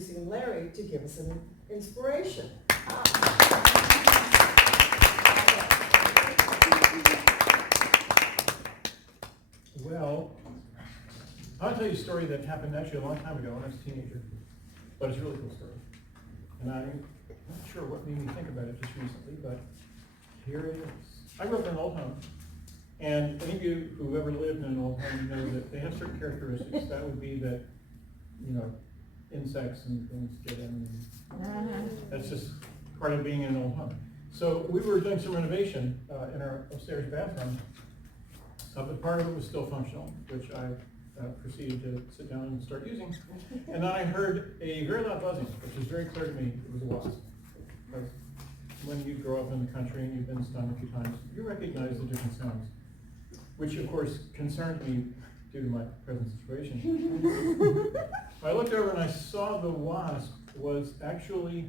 introducing Larry to give us an inspiration. Well, I'll tell you a story that happened actually a long time ago when I was a teenager, but it's a really cool story. And I'm not sure what made me think about it just recently, but here it is. I grew up in an old home, and any of you who've ever lived in an old home know that they have certain characteristics. That would be that, you know, insects and things get in. And that's just part of being in an old home. So we were doing some renovation in our upstairs bathroom, but part of it was still functional, which I proceeded to sit down and start using. And then I heard a very loud buzzing, which was very clear to me it was a wasp. Because when you grow up in the country and you've been stung a few times, you recognize the different sounds, which of course concerned me due to my present situation. I looked over and I saw the wasp was actually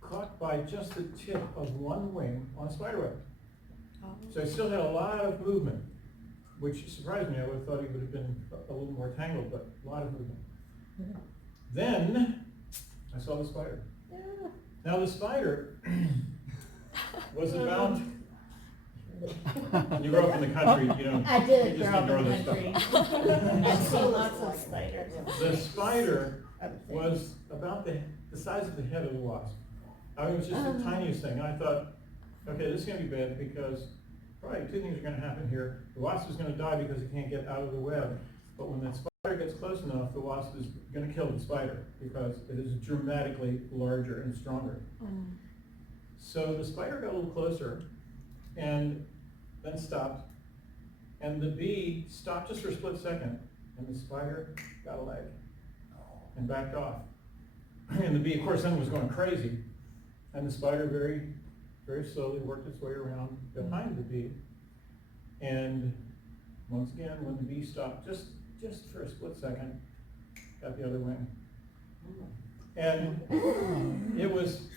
caught by just the tip of one wing on a spider web. So I still had a lot of movement, which surprised me. I would have thought he would have been a little more tangled, but a lot of movement. Then I saw the spider. Now the spider was about, you grow up in the country, you know, I did you just grow up ignore in this the stuff. country. I've seen lots of spiders. The spider was about the size of the head of the wasp. I mean, it was just the tiniest thing. And I thought, okay, this is going to be bad because probably two things are going to happen here. The wasp is going to die because it can't get out of the web. But when that spider gets close enough, the wasp is going to kill the spider because it is dramatically larger and stronger. So the spider got a little closer and then stopped. And the bee stopped just for a split second. And the spider got a leg and backed off. And the bee, of course, then was going crazy. And the spider very, very slowly worked its way around behind the bee. And once again, when the bee stopped, just for a split second, got the other wing. And it was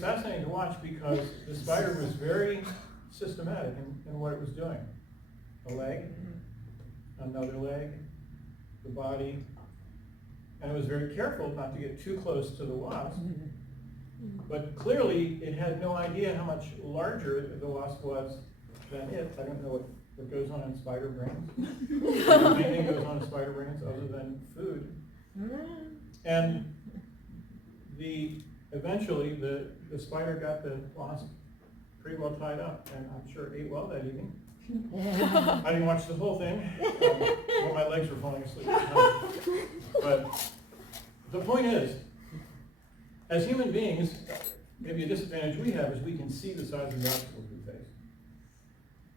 fascinating to watch because the spider was very systematic in what it was doing. A leg, another leg, the body, and it was very careful not to get too close to the wasp. But clearly, it had no idea how much larger the wasp was than it. I don't know what goes on in spider brains. Anything goes on in spider brains other than food. And eventually, the spider got the wasp pretty well tied up, and I'm sure ate well that evening. I didn't watch the whole thing, while my legs were falling asleep. But the point is, as human beings, maybe a disadvantage we have is we can see the size of the obstacles we face.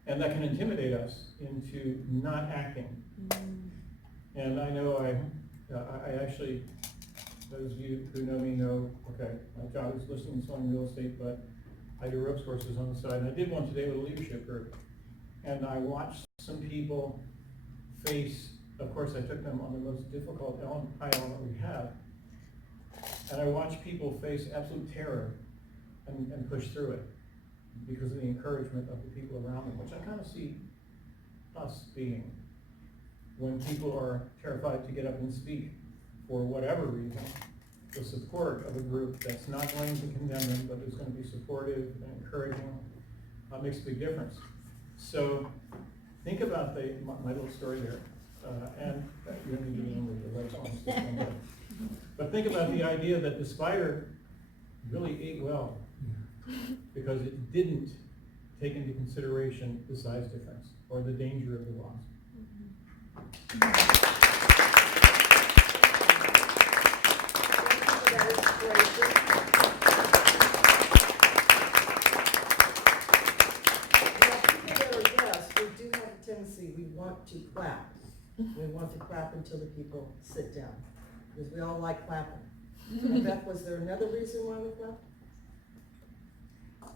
And that can intimidate us into not acting. And I know I actually, those of you who know me know, okay, my job is listening and selling real estate, but I do ropes courses on the side. And I did one today with a leadership group. And I watched some people face, of course I took them on the most difficult high element we have. And I watched people face absolute terror and push through it because of the encouragement of the people around them, which I kind of see us being when people are terrified to get up and speak for whatever reason. The support of a group that's not going to condemn them, but is going to be supportive and encouraging makes a big difference. So think about my little story there, and you don't need to remember the legs on. But think about the idea that the spider really ate well because it didn't take into consideration the size difference or the danger of the wasp. We want to clap. We want to clap until the people sit down because we all like clapping. And Beth, was there another reason why we clapped?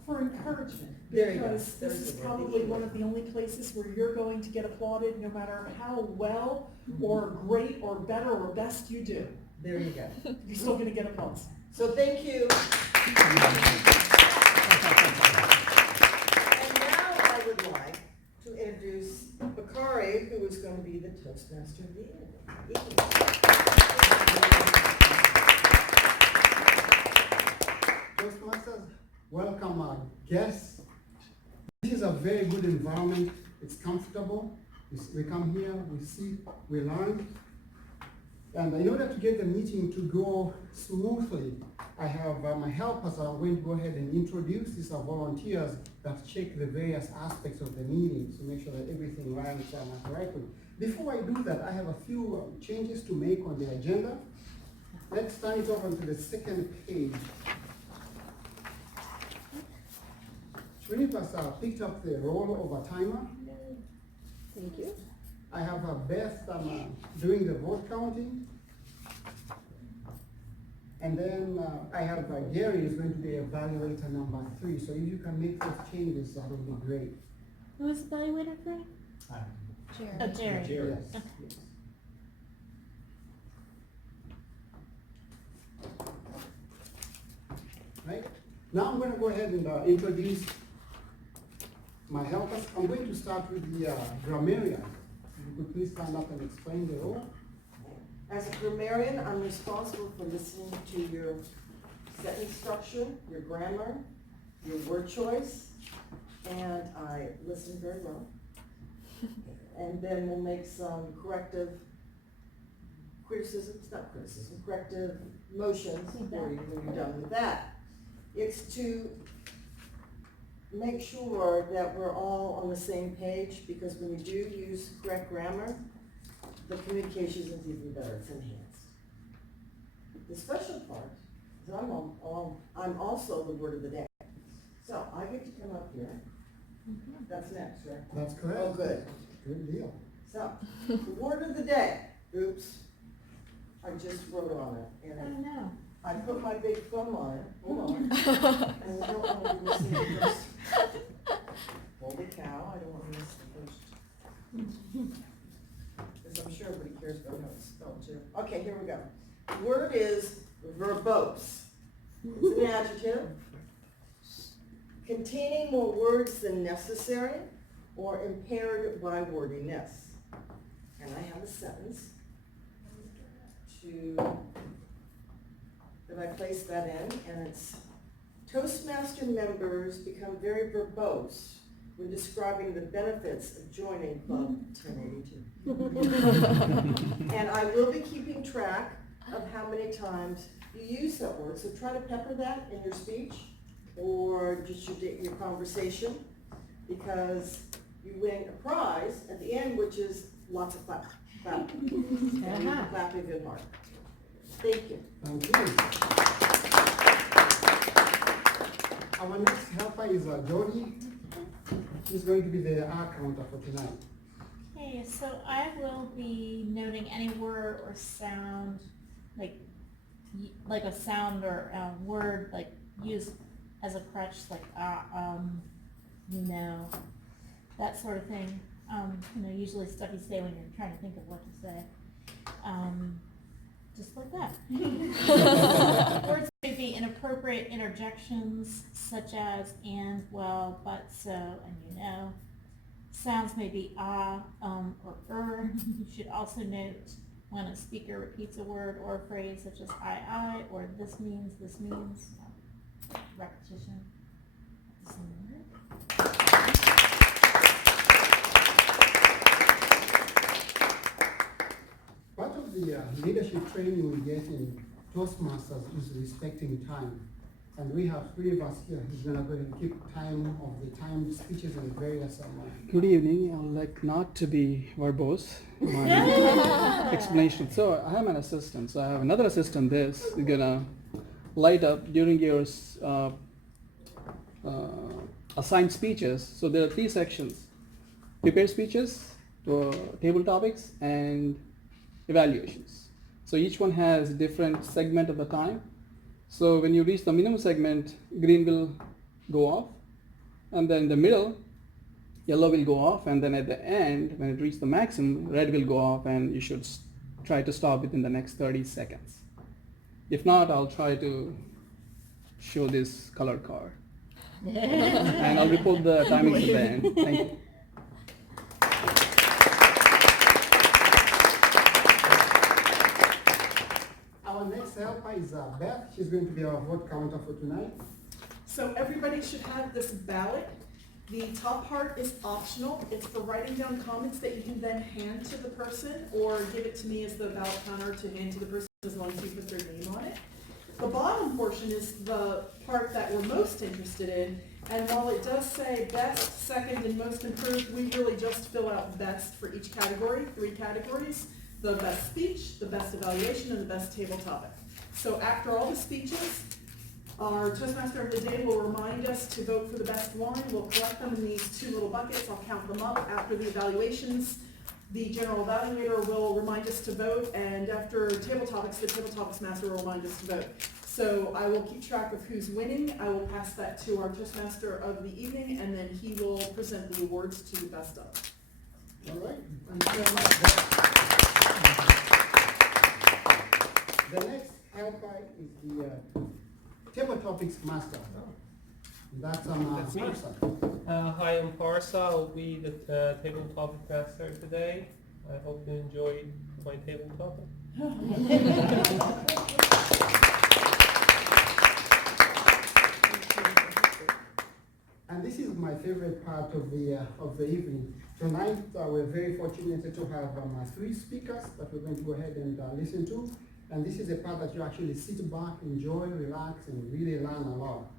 For encouragement, There you go. because this is probably one of the only places where you're going to get applauded no matter how well or great or better or best you do. There you go. You're still going to get applause. So thank you. And now I would like to introduce Bakari, who is going to be the Toastmaster of the evening. guests. This is a very good environment. It's comfortable. We come here, we see, we learn. And in order to get the meeting to go smoothly, I have my helpers are going to go ahead and introduce. These are volunteers that check the various aspects of the meeting to make sure that everything runs correctly. Before I do that, I have a few changes to make on the agenda. Let's turn it over to the second page. Srinivas picked up the role of a timer. Thank you. I have Beth doing the vote counting. And then I have Gerry is going to be evaluator number 3. So if you can make those changes, that would be great. Who was the evaluator for? Gerry. Yes. Yes. Right? Now I'm going to go ahead and introduce my helpers. I'm going to start with the grammarian. You could please stand up and explain the role. As a grammarian, I'm responsible for listening to your sentence structure, your grammar, your word choice, and I listen very well. And then we'll make some corrective corrective motions for you when you're done with that. It's to make sure that we're all on the same page, because when you do use correct grammar, the communication is even better, it's enhanced. The special part is I'm also the word of the day. So I get to come up here. That's next, right? That's correct. Oh, good. Good deal. So, the word of the day. Oops. I just wrote on it. Oh, And no. I put my big thumb on it. Hold on. And we don't want to miss the first. Holy cow, I don't want to miss the first. Because I'm sure everybody cares about how it's spelled too. Okay, here we go. The word is verbose. It's an adjective containing more words than necessary or impaired by wordiness. And I have a sentence that I place that in, and it's Toastmaster members become very verbose when describing the benefits of joining Club 1082. And I will be keeping track of how many times you use that word, so try to pepper that in your speech or just your conversation, because you win a prize at the end, which is lots of clap. Clap. And you can clap if good heart. Thank you. Thank you. Our next helper is Jody. She's going to be the R counter for tonight. Okay, so I will be noting any word or sound, like a sound or a word, like used as a crutch, like that sort of thing. Usually stuff you say when you're trying to think of what to say. Just like that. Words may be inappropriate interjections, such as and, well, but, so, and you know. Sounds may be or You should also note when a speaker repeats a word or a phrase such as I, or this means, repetition. The same word. Part of the leadership training we get in Toastmasters is respecting time. And we have 3 of us here who's going to go and keep time of the timed speeches and various Good evening. I'd like not to be verbose in my explanation. So I have an assistant. So I have another assistant. This is gonna light up during your assigned speeches. So there are 3 sections: prepared speeches, table topics, and evaluations. So each one has a different segment of the time. So when you reach the minimum segment, green will go off, and then in the middle, yellow will go off, and then at the end, when it reaches the maximum, red will go off, and you should try to stop within the next 30 seconds. If not, I'll try to show this color card. And I'll report the timings at the end. Thank you. Our next helper is Beth. She's going to be our vote counter for tonight. So everybody should have this ballot. The top part is optional. It's for writing down comments that you can then hand to the person or give it to me as the ballot counter to hand to the person as long as you put their name on it. The bottom portion is the part that we're most interested in, and while it does say best, second, and most improved, we really just fill out best for each category, 3 categories: the best speech, the best evaluation, and the best table topic. So after all the speeches, our Toastmaster of the day will remind us to vote for the best one. We'll collect them in these 2 little buckets. I'll count them up. After the evaluations, the general evaluator will remind us to vote, and after table topics, the table topics master will remind us to vote. So I will keep track of who's winning. I will pass that to our Toastmaster of the evening, and then he will present the awards to the best of. All right, thank you very much. The next helper is the table topics master. That's That's me. Parsa. Hi, I'm Parsa. I'll be the table topic master today. I hope you enjoyed my table topic. And this is my favorite part of the evening. Tonight, we're very fortunate to have 3 speakers that we're going to go ahead and listen to. And this is a part that you actually sit back, enjoy, relax, and really learn a lot.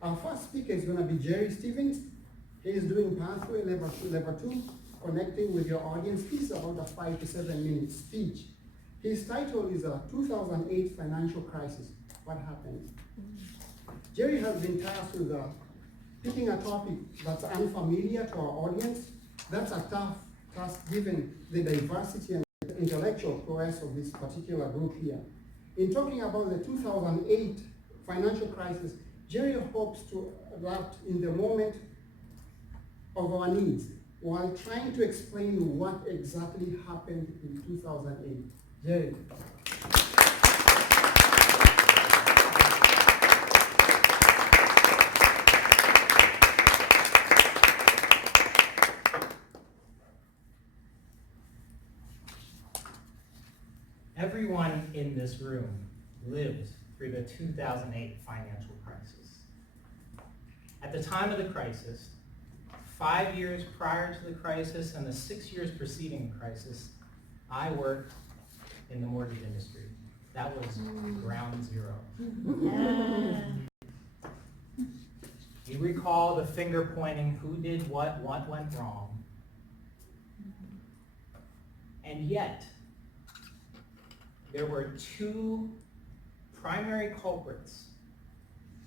Our first speaker is going to be Gerry Stevens. He is doing Pathway Level 2, connecting with your audience. This is about a 5 to 7 minute speech. His title is 2008 Financial Crisis. What happened? Gerry has been tasked with picking a topic that's unfamiliar to our audience. That's a tough task given the diversity and intellectual prowess of this particular group here. In talking about the 2008 financial crisis, Gerry hopes to adapt in the moment of our needs while trying to explain what exactly happened in 2008. Gerry. Everyone in this room lived through the 2008 financial crisis. At the time of the crisis, 5 years prior to the crisis and the 6 years preceding the crisis, I worked in the mortgage industry. That was ground zero. You recall the finger pointing, who did what went wrong. And yet, there were 2 primary culprits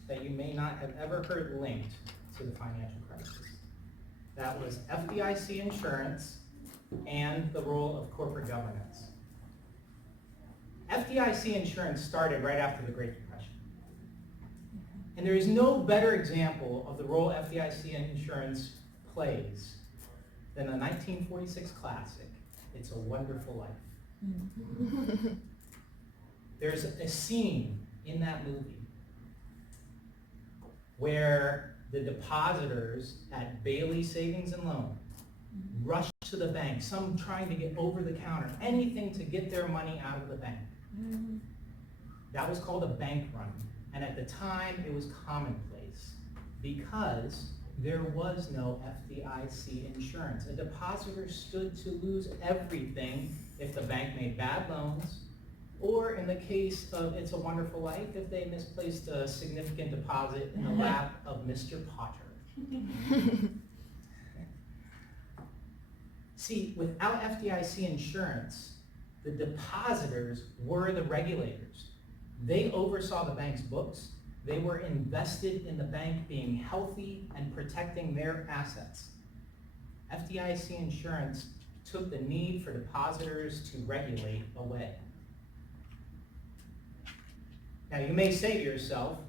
that you may not have ever heard linked to the financial crisis. That was FDIC insurance and the role of corporate governance. FDIC insurance started right after the Great Depression. And there is no better example of the role FDIC insurance plays than the 1946 classic, It's a Wonderful Life. There's a scene in that movie where the depositors at Bailey Savings and Loan rush to the bank, some trying to get over the counter, anything to get their money out of the bank. That was called a bank run. And at the time, it was commonplace because there was no FDIC insurance. A depositor stood to lose everything if the bank made bad loans, or in the case of It's a Wonderful Life, if they misplaced a significant deposit in the lap of Mr. Potter. See, without FDIC insurance, the depositors were the regulators. They oversaw the bank's books. They were invested in the bank being healthy and protecting their assets. FDIC insurance took the need for depositors to regulate away. Now you may say to yourself,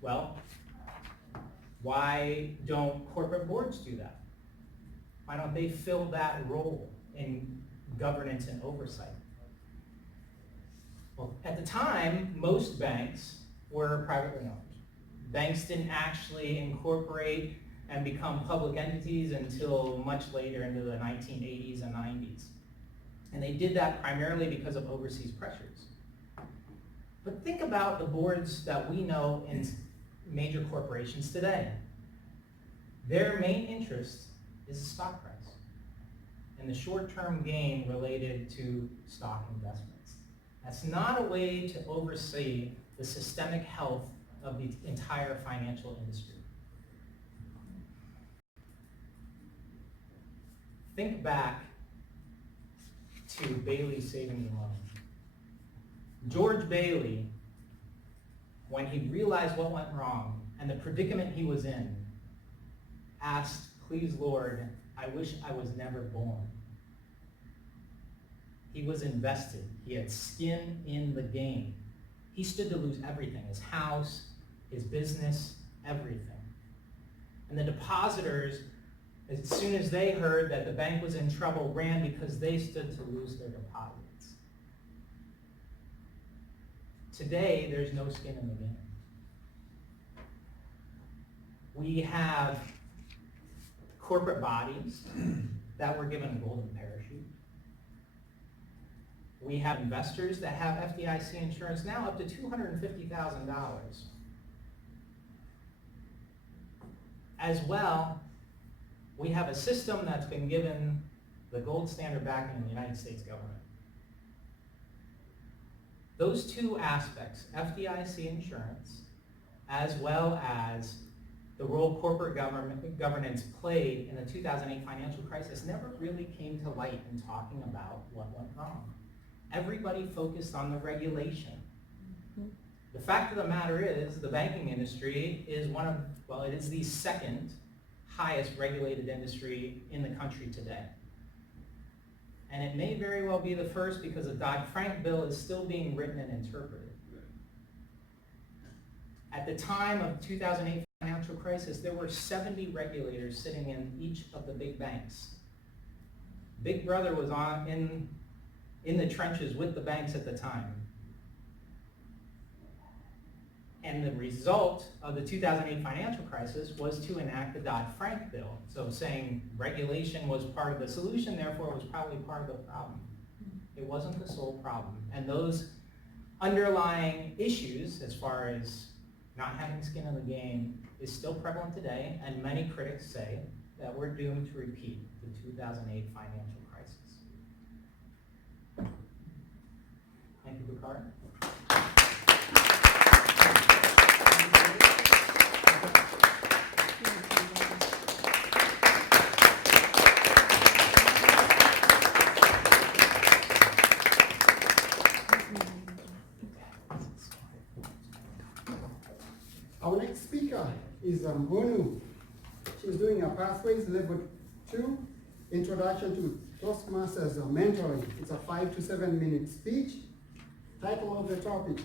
well, why don't corporate boards do that? Why don't they fill that role in governance and oversight? Well, at the time, most banks were privately owned. Banks didn't actually incorporate and become public entities until much later into the 1980s and 90s. And they did that primarily because of overseas pressures. But think about the boards that we know in major corporations today. Their main interest is the stock price and the short-term gain related to stock investments. That's not a way to oversee the systemic health of the entire financial industry. Think back to Bailey Savings and Loan. George Bailey, when he realized what went wrong and the predicament he was in, asked, "Please, Lord, I wish I was never born." He was invested. He had skin in the game. He stood to lose everything, his house, his business, everything. And the depositors, as soon as they heard that the bank was in trouble, ran because they stood to lose their deposits. Today, there's no skin in the game. We have corporate bodies that were given a golden parachute. We have investors that have FDIC insurance now up to $250,000. As well, we have a system that's been given the gold standard backing in the United States government. Those two aspects, FDIC insurance, as well as the role corporate governance played in the 2008 financial crisis, never really came to light in talking about what went wrong. Everybody focused on the regulation. The fact of the matter is, the banking industry is it is the second highest regulated industry in the country today. And it may very well be the first because the Dodd-Frank bill is still being written and interpreted. At the time of 2008 financial crisis, there were 70 regulators sitting in each of the big banks. Big Brother was in the trenches with the banks at the time. And the result of the 2008 financial crisis was to enact the Dodd-Frank bill. So saying regulation was part of the solution, therefore it was probably part of the problem. It wasn't the sole problem. And those underlying issues, as far as not having skin in the game, is still prevalent today, and many critics say that we're doomed to repeat the 2008 financial crisis. Thank you, Bukar. Our next speaker is Unwoo. She's doing a Pathways Level 2 Introduction to Toastmasters Mentoring. It's a 5 to 7 minute speech. Title of the topic: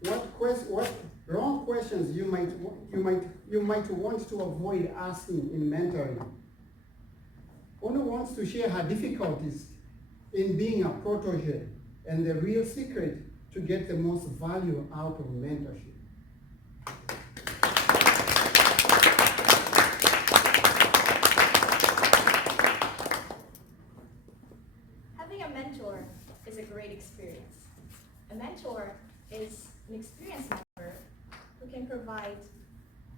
what wrong questions you might want to avoid asking in mentoring. Unwoo wants to share her difficulties in being a protege and the real secret to get the most value out of mentorship. Having a mentor is a great experience. A mentor is an experienced member who can provide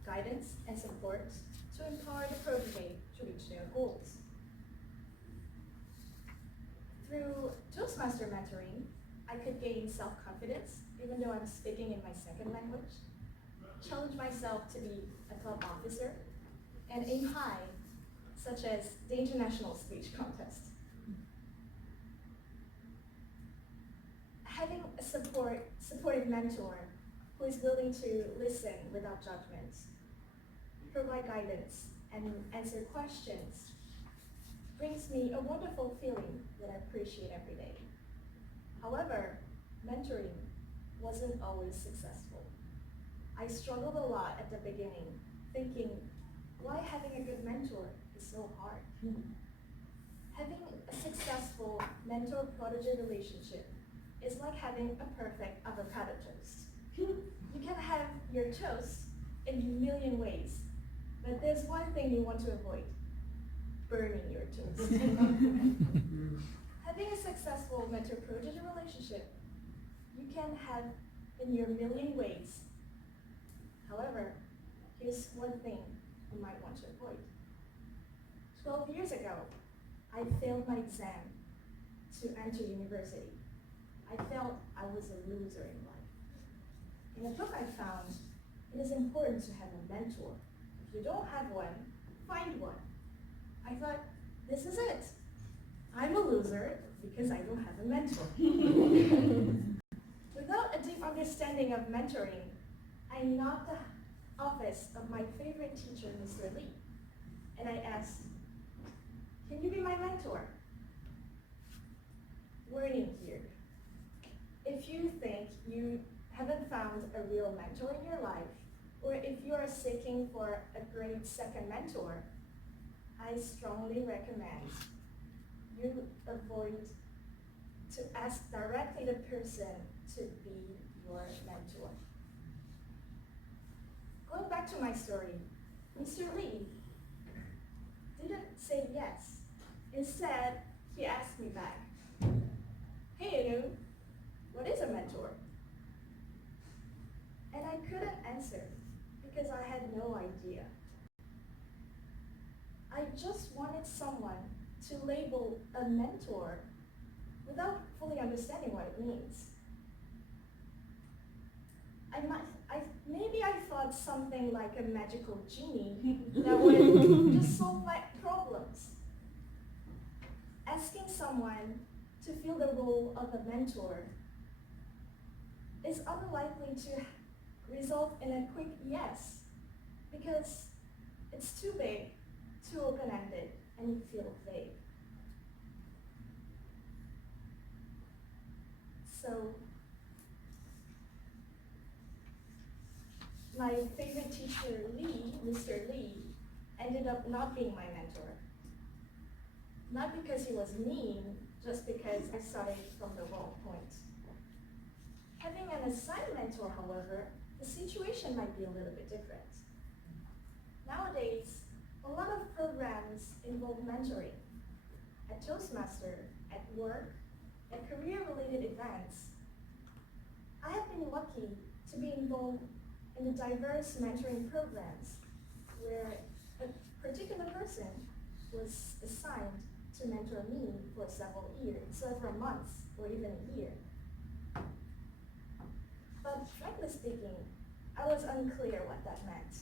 guidance and support to empower the protege to reach their goals. Through Toastmaster mentoring, I could gain self-confidence even though I'm speaking in my second language, challenge myself to be a club officer, and aim high, such as the International Speech Contest. Having a supportive mentor who is willing to listen without judgment, provide guidance, and answer questions brings me a wonderful feeling that I appreciate every day. However, mentoring wasn't always successful. I struggled a lot at the beginning, thinking, why having a good mentor is so hard? Having a successful mentor-protege relationship is like having a perfect avocado toast. You can have your toast in a million ways, but there's one thing you want to avoid: burning your toast. Having a successful mentor-protege relationship, you can have in your million ways. However, here's one thing you might want to avoid. 12 years ago, I failed my exam to enter university. I felt I was a loser in life. In a book I found, it is important to have a mentor. If you don't have one, find one. I thought, this is it. I'm a loser because I don't have a mentor. Without a deep understanding of mentoring, I knocked the office of my favorite teacher, Mr. Lee, and I asked, can you be my mentor? Warning here. If you think you haven't found a real mentor in your life, or if you are seeking for a great second mentor, I strongly recommend you avoid to ask directly the person to be your mentor. Going back to my story, Mr. Lee didn't say yes. Instead, he asked me back, hey Unwoo, what is a mentor? And I couldn't answer because I had no idea. I just wanted someone to label a mentor without fully understanding what it means. Maybe I thought something like a magical genie that would just solve my problems. Asking someone to fill the role of a mentor is unlikely to result in a quick yes, because it's too big, too open-ended, and you feel vague. So, my favorite teacher, Lee, Mr. Lee, ended up not being my mentor. Not because he was mean, just because I started from the wrong point. Having an assigned mentor, however, the situation might be a little bit different. Nowadays, a lot of programs involve mentoring. At Toastmasters, at work, at career-related events. I have been lucky to be involved in the diverse mentoring programs where a particular person was assigned to mentor me for several years, several months, or even a year. But frankly speaking, I was unclear what that meant.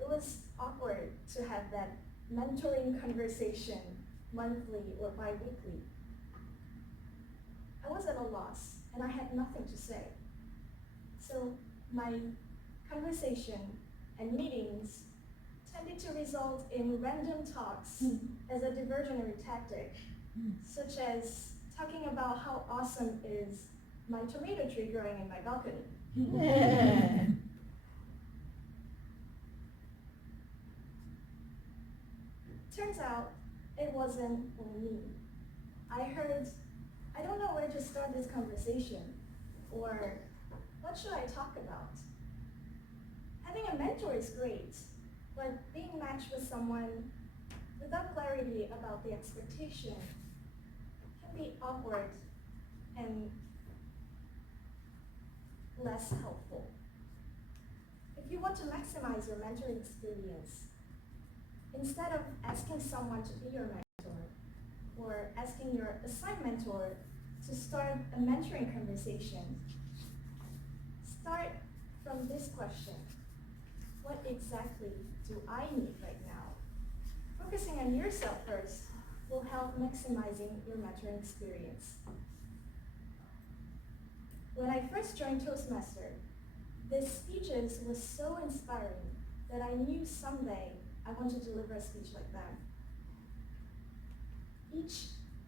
It was awkward to have that mentoring conversation monthly or bi-weekly. I was at a loss, and I had nothing to say. So my conversation and meetings tended to result in random talks as a diversionary tactic, such as talking about how awesome is my tomato tree growing in my balcony. Turns out it wasn't only me. I don't know where to start this conversation, or what should I talk about? Having a mentor is great, but being matched with someone without clarity about the expectation can be awkward and less helpful. If you want to maximize your mentoring experience, instead of asking someone to be your mentor, or asking your assigned mentor to start a mentoring conversation, start from this question. What exactly do I need right now? Focusing on yourself first will help maximizing your mentoring experience. When I first joined Toastmasters, the speeches were so inspiring that I knew someday I want to deliver a speech like them.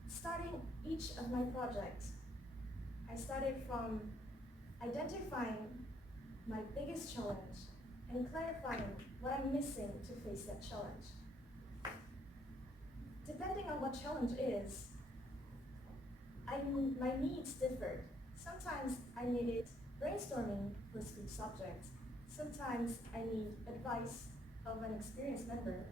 Starting each of my projects, I started from identifying my biggest challenge and clarifying what I'm missing to face that challenge. Depending on what challenge is, my needs differed. Sometimes I needed brainstorming for speech subjects. Sometimes I need advice of an experienced member.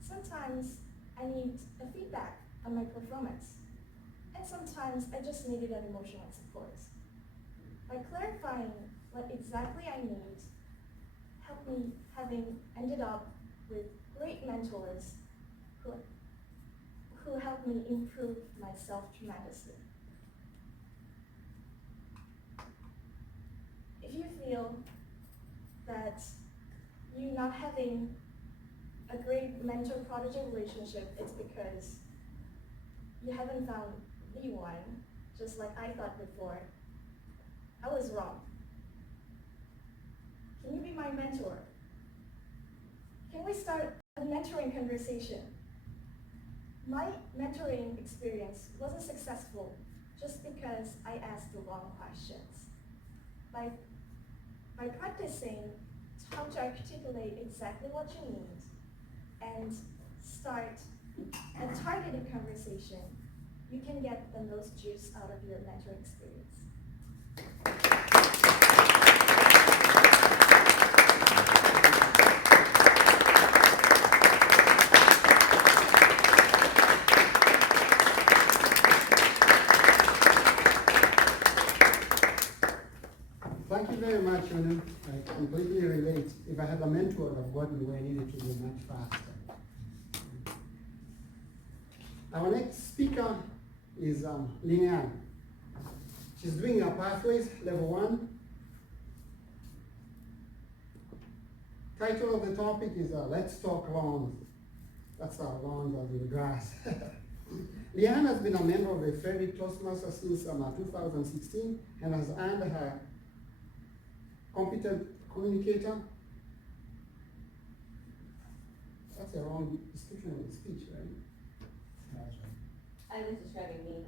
Sometimes I need a feedback on my performance. And sometimes I just needed an emotional support. By clarifying what exactly I need despite me having ended up with great mentors who helped me improve myself tremendously. If you feel that you're not having a great mentor-prodigy relationship, it's because you haven't found the one, just like I thought before. I was wrong. Can you be my mentor? Can we start a mentoring conversation? My mentoring experience wasn't successful just because I asked the wrong questions. By practicing how to articulate exactly what you need and start a targeted conversation, you can get the most juice out of your mentoring experience. Thank you very much, Unwoo. I completely relate. If I had a mentor, I'd have gotten where I needed to go much faster. Our next speaker is Leann. She's doing her pathways, level 1. Title of the topic is Let's Talk Lawns. That's our lawns of the grass. Leann has been a member of the Frederick Toastmasters since 2016 and has earned her competent communicator. That's a wrong description of the speech, right? I was describing me.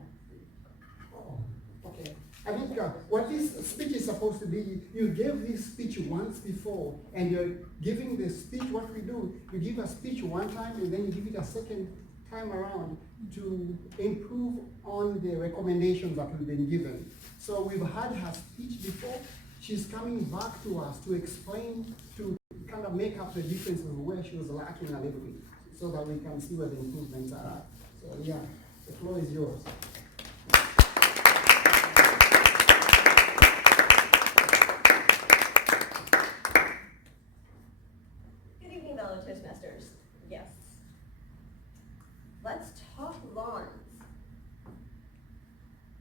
Oh, okay. I think what this speech is supposed to be, you gave this speech once before, and you're giving the speech, what we do, you give a speech one time, and then you give it a second time around to improve on the recommendations that we've been given. So we've had her speech before. She's coming back to us to explain, to kind of make up the difference of where she was lacking a little bit, so that we can see where the improvements are. So yeah, the floor is yours. Good evening, fellow Toastmasters. Yes. Let's talk lawns.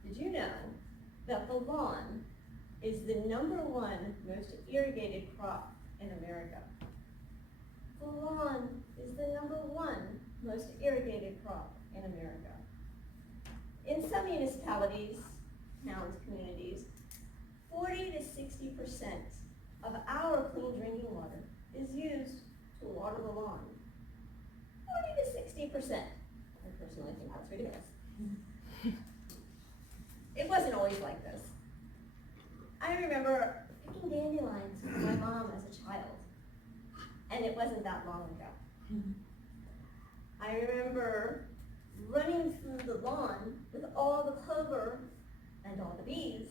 Did you know that the lawn is the #1 most irrigated crop in America? The lawn is the #1 most irrigated crop in America. In some municipalities, towns, communities, 40 to 60% of our clean drinking water is used to water the lawn. 40 to 60%. I personally think that's ridiculous. It wasn't always like this. I remember picking dandelions with my mom as a child, and it wasn't that long ago. I remember running through the lawn with all the clover and all the bees.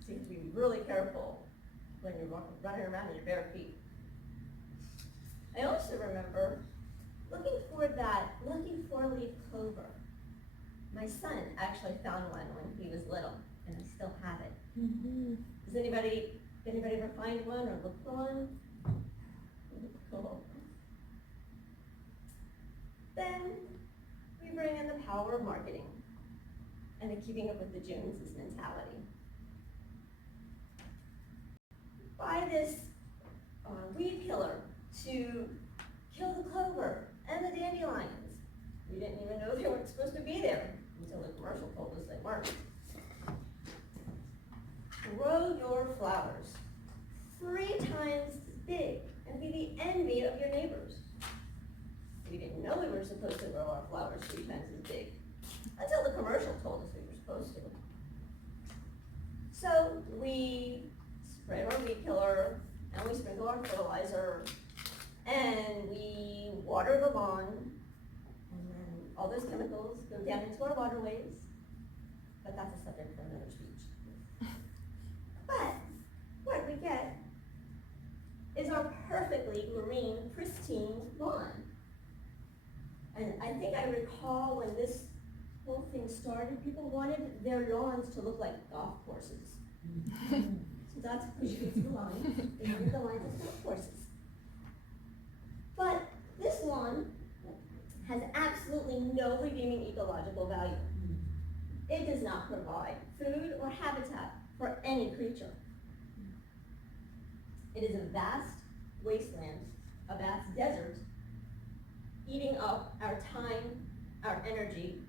So you have to be really careful when you're running around in your bare feet. I also remember looking for that lucky 4-leaf clover. My son actually found one when he was little, and I still have it. Does anybody ever find one or look for one? Cool. Then we bring in the power of marketing and the keeping up with the Joneses mentality. Buy this weed killer to kill the clover and the dandelions. We didn't even know they weren't supposed to be there until the commercial told us they weren't. Grow your flowers 3 times as big and be the envy of your neighbors. We didn't know we were supposed to grow our flowers 3 times as big until the commercial told us we were supposed to. So we spray our weed killer and we sprinkle our fertilizer and we water the lawn, and then all those chemicals go down into our waterways, but that's a subject for another speech. But what we get is our perfectly green, pristine lawn. And I think I recall when this whole thing started, people wanted their lawns to look like golf courses. So that's what you get to the line. They wanted the lines as golf courses. lawn has absolutely no redeeming ecological value. It does not provide food or habitat for any creature. It is a vast wasteland, a vast desert, eating up our time, our energy,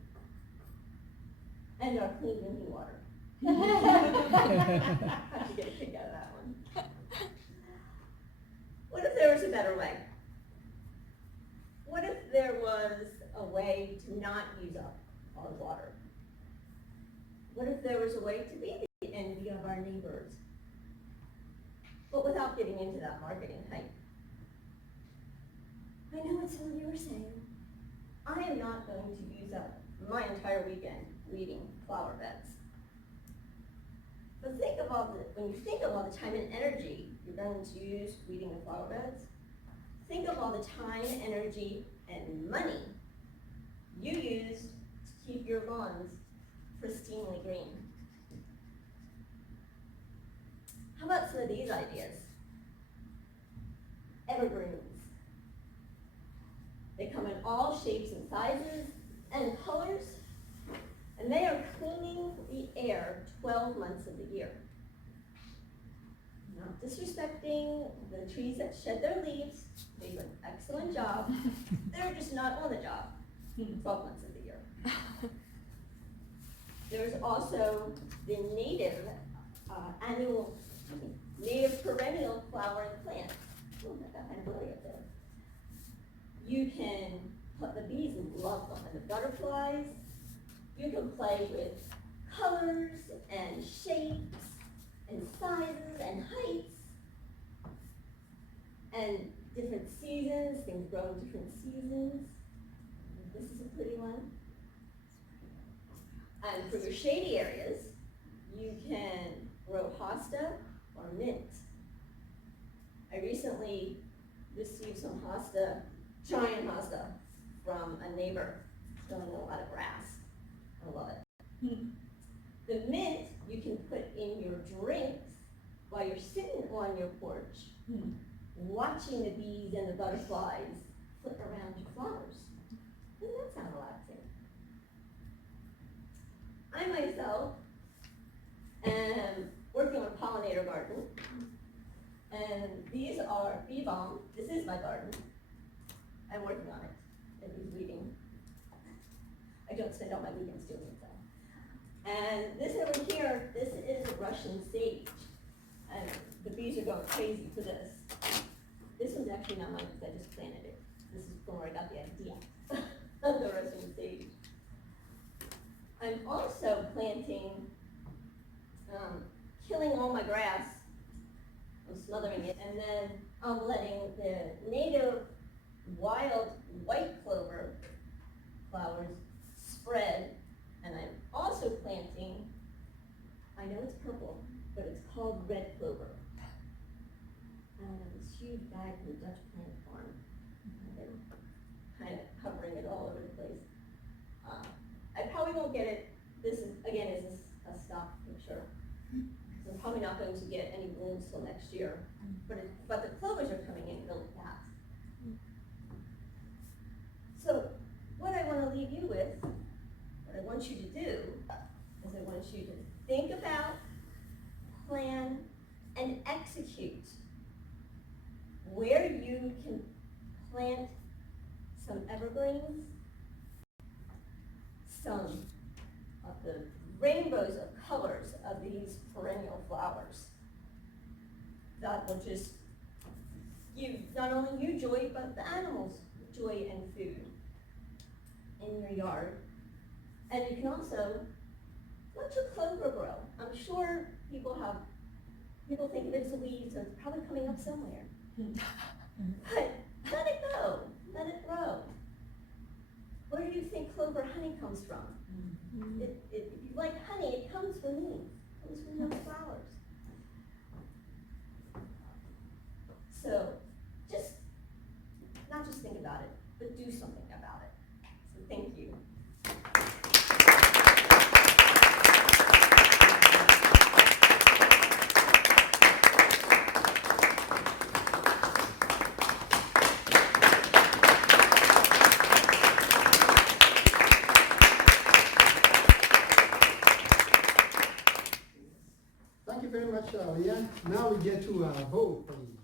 and our clean drinking water. How'd you get a kick out of that one? What if there was a better way? What if there was a way to not use up our water? What if there was a way to be the envy of our neighbors, but without getting into that marketing hype? I know what some of you are saying. I am not going to use up my entire weekend weeding flower beds. But think of when you think of all the time and energy you're going to use weeding the flower beds, think of all the time, energy, and money you used to keep your lawns pristinely green. How about some of these ideas? Evergreens. They come in all shapes and sizes and colors, and they are cleaning the air 12 months of the year. Not disrespecting the trees that shed their leaves, they do an excellent job. They're just not on the job 12 months of the year. There's also the native native perennial flowering plant. Oh, I got kind of blurry up there. You can put the bees love them, and the butterflies. You can play with colors and shapes and sizes and heights and different seasons. Things grow in different seasons. This is a pretty one. And for your shady areas, you can grow hosta or mint. I recently received some hosta, giant hosta, from a neighbor selling a lot of grass. I love it. The mint you can put in your drinks while you're sitting on your porch, watching the bees and the butterflies flit around your flowers. Doesn't that sound relaxing? I myself am working on a pollinator garden, and these are bee balm. This is my garden. I'm working on it. It needs weeding. I don't spend all my weekends doing it though. And this over here, this is Russian sage. And the bees are going crazy for this. This one's actually not mine because I just planted it. This is from where I got the idea of the Russian sage. I'm also planting, killing all my grass. I'm smothering it, and then I'm letting the native wild white clover flowers spread, and I'm also planting, I know it's purple, but it's called red clover. And I have this huge bag from the Dutch plant farm. I've been kind of covering it all over the place. I probably won't get it. This is, again, is a stock picture. So I'm probably not going to get any blooms till next year. But the clovers are coming in really fast. So what I want to leave you with, what I want you to do, is I want you to think about, plan, and execute where you can plant some evergreens, some of the rainbows of colors of these perennial flowers that will just give not only you joy, but the animals joy and food in your yard. And you can also let your clover grow. I'm sure people think of it as a weed, so it's probably coming up somewhere. But let it go, let it grow. Where do you think clover honey comes from? If you like honey, it comes from these. It comes from those flowers. So not just think about it, but do something about it. So thank you. Thank you very much, Leann. Now we get to vote, please.